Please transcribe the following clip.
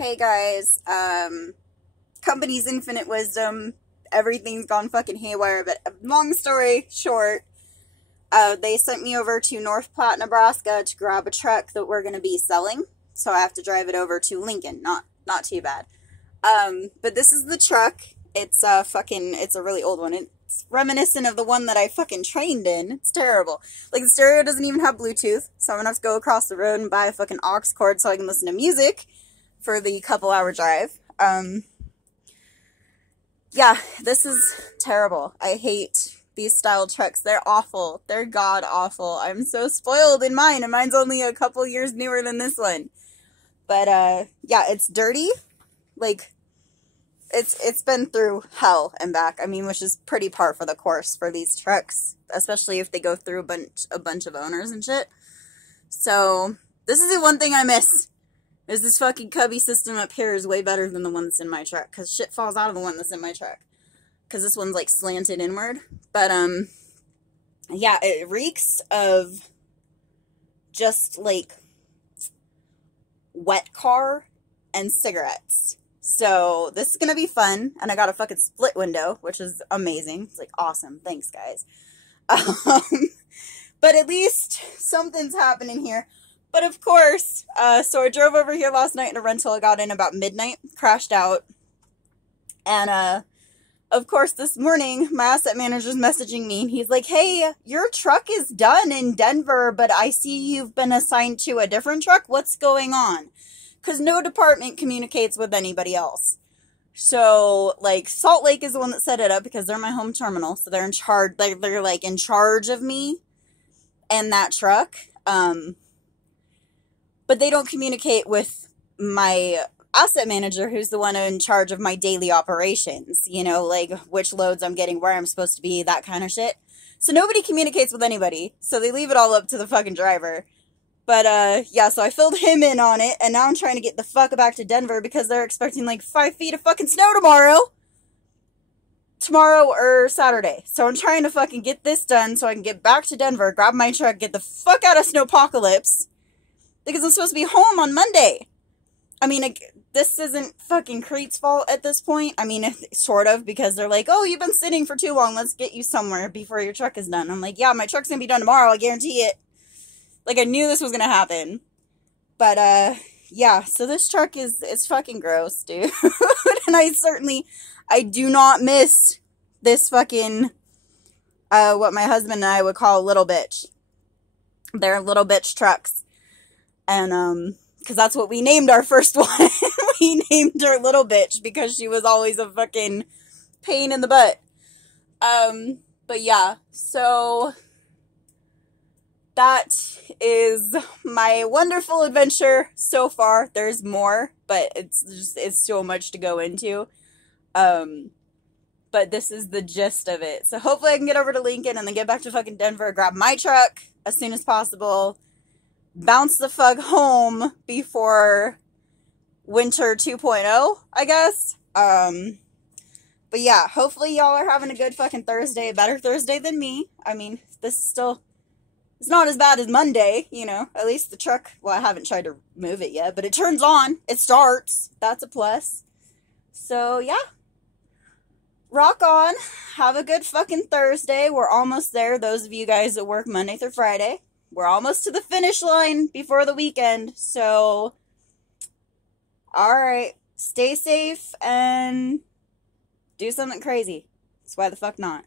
Hey guys, company's infinite wisdom, everything's gone fucking haywire, but long story short, they sent me over to North Platte, Nebraska to grab a truck that we're gonna be selling, so I have to drive it over to Lincoln, not too bad. But this is the truck. It's it's a really old one. It's reminiscent of the one that I fucking trained in. It's terrible. Like, the stereo doesn't even have Bluetooth, so I'm gonna have to go across the road and buy a fucking aux cord so I can listen to music for the couple-hour drive. Yeah, this is terrible. I hate these style trucks. They're awful. They're god-awful. I'm so spoiled in mine, and mine's only a couple years newer than this one. But, yeah, it's dirty. Like, it's been through hell and back. I mean, which is pretty par for the course for these trucks, especially if they go through a bunch of owners and shit. So, this is the one thing I miss. Is this fucking cubby system up here is way better than the one that's in my truck. Because shit falls out of the one that's in my truck. Because this one's, like, slanted inward. But, yeah, it reeks of just, like, wet car and cigarettes. So, this is gonna be fun. And I got a fucking split window, which is amazing. It's, like, awesome. Thanks, guys. But at least something's happening here. But of course, so I drove over here last night in a rental. I got in about midnight, crashed out. And, of course, this morning, my asset manager's messaging me. And he's like, hey, your truck is done in Denver, but I see you've been assigned to a different truck. What's going on? Because no department communicates with anybody else. So, like, Salt Lake is the one that set it up because they're my home terminal. So they're in charge, they're like, in charge of me and that truck. But they don't communicate with my asset manager, who's the one in charge of my daily operations. You know, like, which loads I'm getting, where I'm supposed to be, that kind of shit. So nobody communicates with anybody. So they leave it all up to the fucking driver. But, yeah, so I filled him in on it, and now I'm trying to get the fuck back to Denver because they're expecting, like, 5 feet of fucking snow tomorrow. Tomorrow or Saturday. So I'm trying to fucking get this done so I can get back to Denver, grab my truck, get the fuck out of Snowpocalypse. Because I'm supposed to be home on Monday. I mean, like, this isn't fucking Crete's fault at this point. I mean, sort of, because they're like, oh, you've been sitting for too long. Let's get you somewhere before your truck is done. I'm like, yeah, my truck's gonna be done tomorrow. I guarantee it. Like, I knew this was gonna happen. But, yeah. So this truck is fucking gross, dude. And I do not miss this fucking, what my husband and I would call a little bitch. They're little bitch trucks. And, because that's what we named our first one. We named her Little Bitch because she was always a fucking pain in the butt. But yeah, so that is my wonderful adventure so far. There's more, but it's so much to go into. But this is the gist of it. So hopefully I can get over to Lincoln and then get back to fucking Denver, grab my truck as soon as possible. Bounce the fuck home before winter 2.0, I guess. But yeah, hopefully y'all are having a good fucking Thursday, a better Thursday than me. I mean, this is still, it's not as bad as Monday, you know. At least the truck, well, I haven't tried to move it yet, but it turns on. It starts. That's a plus. So, yeah. Rock on. Have a good fucking Thursday. We're almost there, those of you guys that work Monday through Friday. We're almost to the finish line before the weekend, so, alright, stay safe and do something crazy. That's why the fuck not.